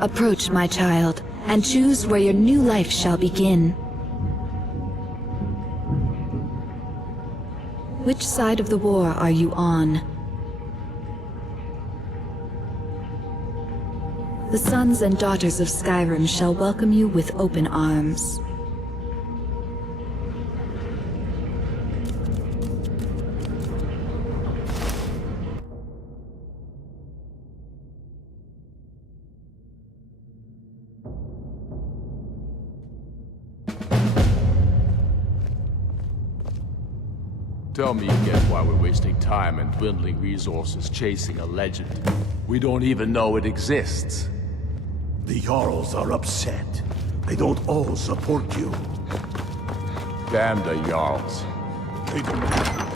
Approach, my child, and choose where your new life shall begin. Which side of the war are you on? The sons and daughters of Skyrim shall welcome you with open arms. Tell me again why we're wasting time and dwindling resources chasing a legend. We don't even know it exists. The Jarls are upset. They don't all support you. Damn the Jarls. They don't...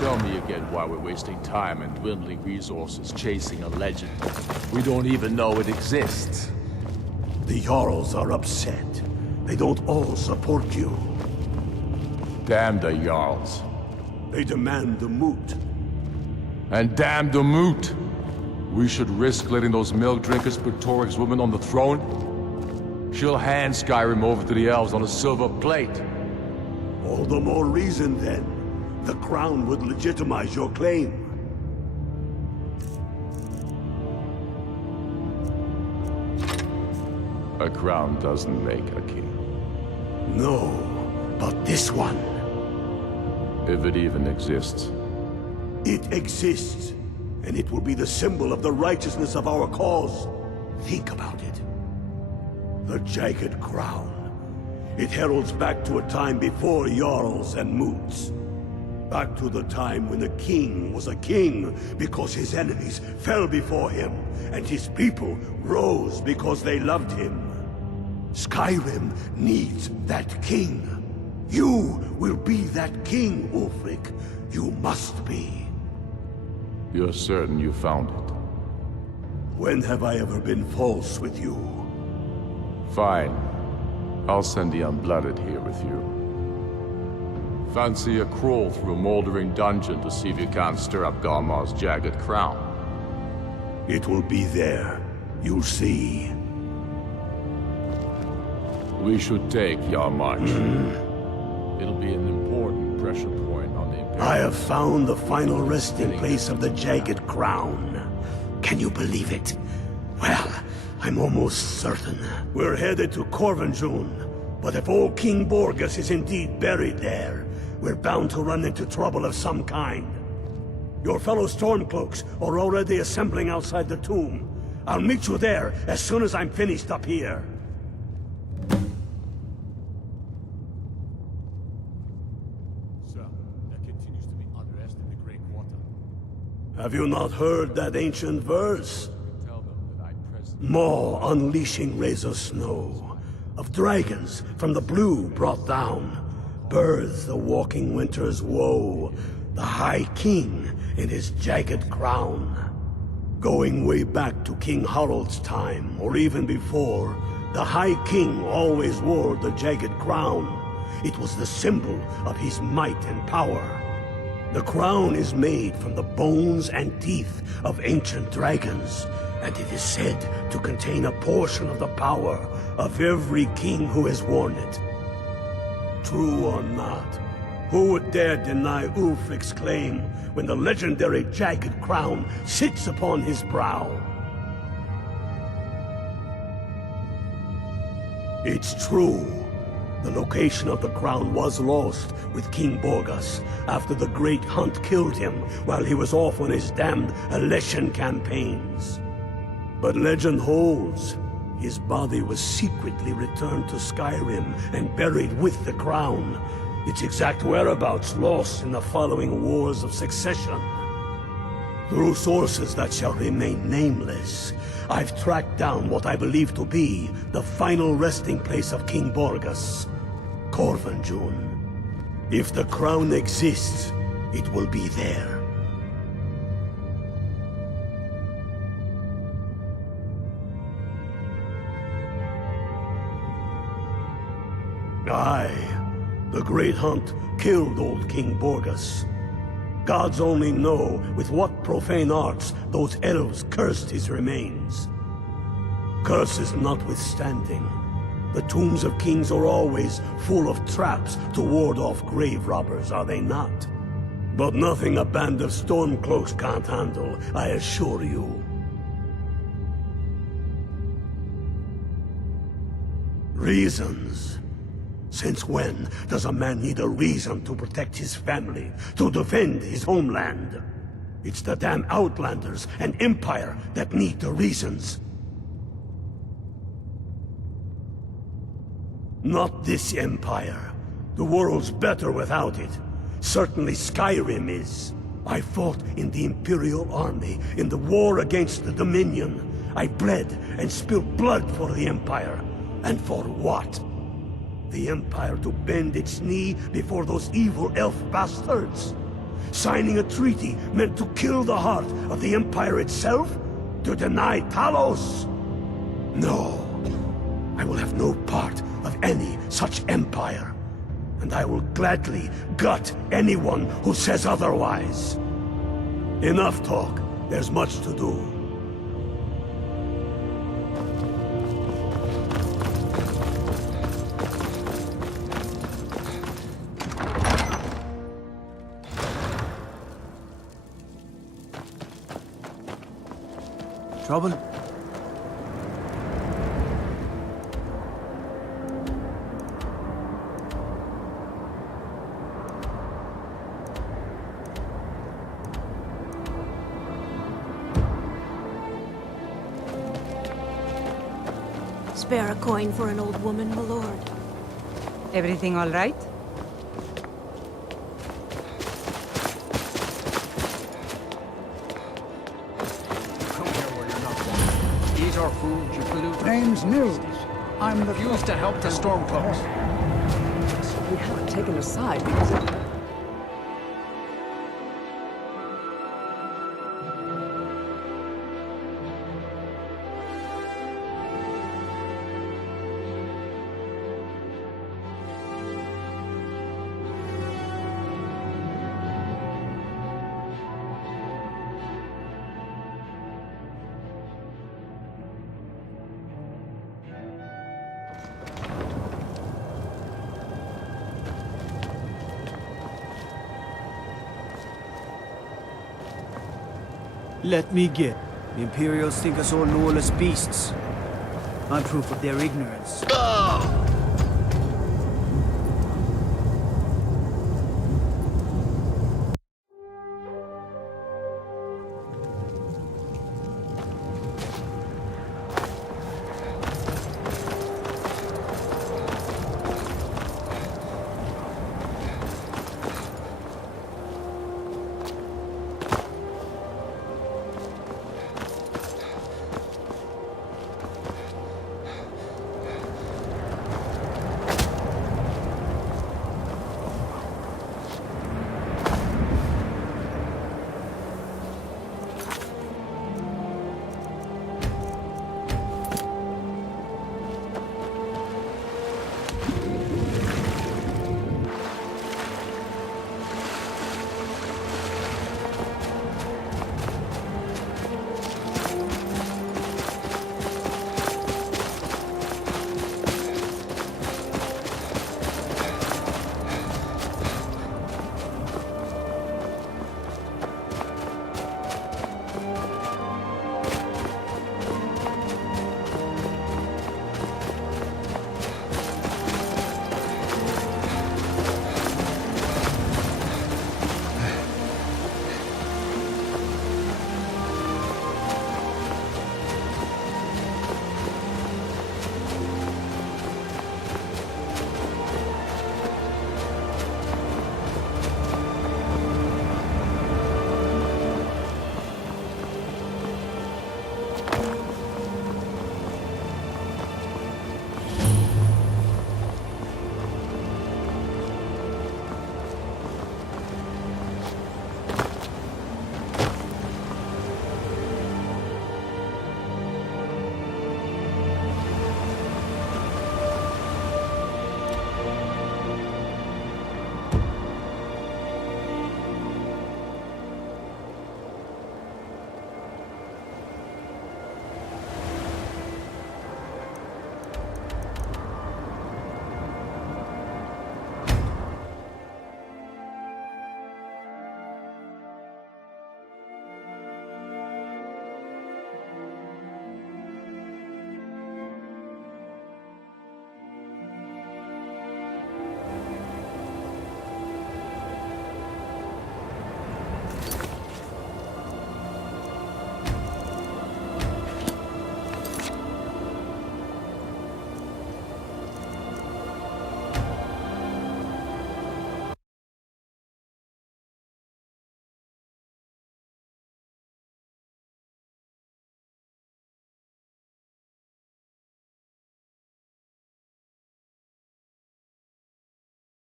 Tell me again why we're wasting time and dwindling resources chasing a legend. We don't even know it exists. The Jarls are upset. They don't all support you. Damn the Jarls. They demand the moot. And damn the moot! We should risk letting those milk drinkers put Torik's woman on the throne? She'll hand Skyrim over to the elves on a silver plate. All the more reason, then. The crown would legitimize your claim. A crown doesn't make a king. No, but this one. If it even exists. It exists, and it will be the symbol of the righteousness of our cause. Think about it. The Jagged Crown. It heralds back to a time before Jarls and Moots. Back to the time when the king was a king because his enemies fell before him, and his people rose because they loved him. Skyrim needs that king. You will be that king, Ulfric. You must be. You're certain you found it? When have I ever been false with you? Fine. I'll send the Unblooded here with you. Fancy a crawl through a moldering dungeon to see if you can't stir up Garmar's Jagged Crown. It will be there. You'll see. We should take Yarmarch. It'll be an important pressure point on the Imperium. I have found the final resting place of the Jagged Crown. Can you believe it? Well, I'm almost certain. We're headed to Corvinjun, but if old King Borgus is indeed buried there, we're bound to run into trouble of some kind. Your fellow Stormcloaks are already assembling outside the tomb. I'll meet you there as soon as I'm finished up here. Sir, there continues to be unrest in the Grey Quarter. Have you not heard that ancient verse? Tell them that I press Maw unleashing razor snow, of dragons from the blue brought down, births the walking winter's woe, the High King in his jagged crown. Going way back to King Harald's time, or even before, the High King always wore the jagged crown. It was the symbol of his might and power. The crown is made from the bones and teeth of ancient dragons, and it is said to contain a portion of the power of every king who has worn it. True or not, who would dare deny Ulfric's claim when the legendary jagged crown sits upon his brow? It's true. The location of the crown was lost with King Borgas after the Great Hunt killed him while he was off on his damned Alessian campaigns. But legend holds, his body was secretly returned to Skyrim and buried with the crown, its exact whereabouts lost in the following Wars of Succession. Through sources that shall remain nameless, I've tracked down what I believe to be the final resting place of King Borgas, Corvanjun. If the crown exists, it will be there. Aye, the Great Hunt killed old King Borgas. Gods only know with what profane arts those elves cursed his remains. Curses notwithstanding, the tombs of kings are always full of traps to ward off grave robbers, are they not? But nothing a band of Stormcloaks can't handle, I assure you. Reasons. Since when does a man need a reason to protect his family, to defend his homeland? It's the damn Outlanders and Empire that need the reasons. Not this Empire. The world's better without it. Certainly Skyrim is. I fought in the Imperial Army in the war against the Dominion. I bled and spilled blood for the Empire. And for what? The Empire to bend its knee before those evil elf bastards? Signing a treaty meant to kill the heart of the Empire itself? To deny Talos? No. I will have no part of any such empire. And I will gladly gut anyone who says otherwise. Enough talk. There's much to do. Trouble? Spare a coin for an old woman, my lord. Everything all right? Come here where you're not wanted. Eat our food, you pollute. Name's Nils. I'm the... Refuse to help the Stormcloaks. We haven't taken a side because of... Let me get. The Imperials think us all lawless beasts. I'm proof of their ignorance.